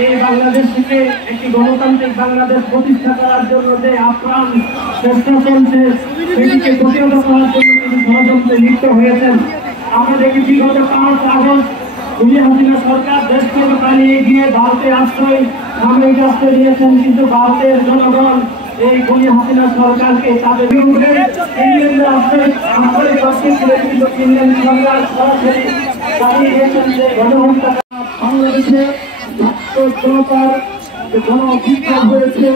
এই বাংলাদেশকে একটি গণতান্ত্রিক বাংলাদেশ প্রতিষ্ঠা করার জন্য যে আপ্রাণ চেষ্টা চলছে সেটিকে প্রতিহত করার জন্য তিনি ষড়যন্ত্রে লিপ্ত হয়েছেন। আমরা দেখেছি গত 5 আগস্ট হাসিনা সরকার দেশ থেকে পালিয়ে গিয়ে ভারতে আশ্রয় সাময়িক আশ্রয় দিয়েছেন, কিন্তু ভারতের জনগণ এই হাসিনা সরকারকে তাদের ইংল্যান্ডে আশ্রয় পাঠিয়েছিলেন, কিন্তু ইংল্যান্ড সরকার সরাসরি চালিয়ে গিয়েছেন যে গণহত্যা বাংলাদেশে ছাত্র জনতার যে গণবিপ্লব হয়েছে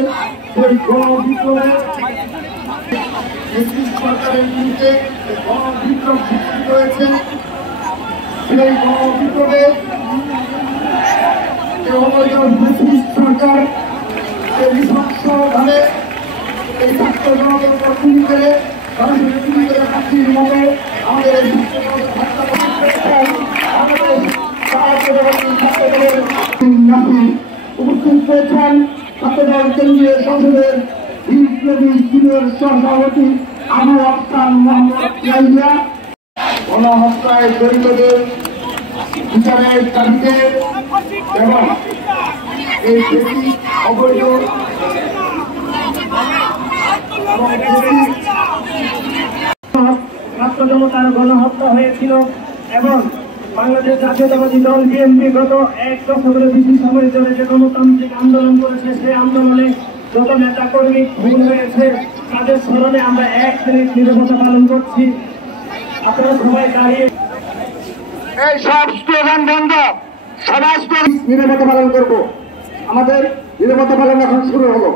সেই গণবিপ্লবে সরকারের বিরুদ্ধে গণবিপ্লব সৃষ্টি হয়েছে। সেই গণবিপ্লবে সরকার নৃশংসভাবে এই ছাত্র জনতার উপর গুলি করে সরাসরি গুলি করে ফাঁসির মতো আমাদের উপস্থিত হয়েছেন ছাত্রদল কেন্দ্রীয় সংসদের বিপ্লবী সিনিয়র সভাপতি আবু আফতার মোহাম্মদ ইয়াহিয়া। গণহত্যায় জড়িতদের বিচারের দাবিতে এবং এই ব্যক্তি অবৈধ ছাত্র জনতার গণহত্যা হয়েছিল এবং বাংলাদেশ জাতীয়তাবাদী দল বিএনপি গত 1 দশকের বেশি সময় ধরে যে গণতান্ত্রিক আন্দোলন করেছে সেই আন্দোলনে যত নেতা কর্মী খুন হয়েছে তাদের স্মরণে আমরা 1 মিনিট নীরবতা পালন করছি। আপনারা সবাই দাঁড়িয়ে এই সব স্লোগান বন্ধ, সবাই নীরবতা পালন করবো। আমাদের নীরবতা পালন এখন শুরু হলো।